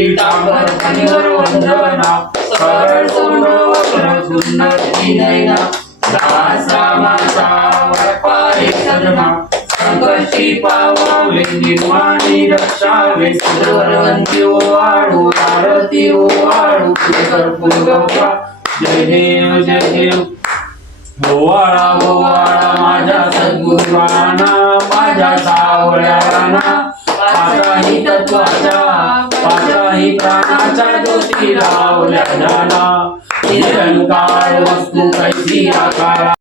पीठांबर फणीवर वंदना सरळ तोंड वक्र सुंदर नयना सासा मासा वरपारे सदना संकष्टी पावावे निर्वाणी रक्षावे सुरवंती ओवाळू आरती ओवाळू कर्पूर गौरा जय देव ओवाळा ओवाळा माझ्या सद्गुरुराणा माझ्या सावळ्या राणा पाचाही तत्वाच्या पाचाही प्राणाच्या ज्योती लावल्या जाना निरंकार वस्तू कैसी आकारा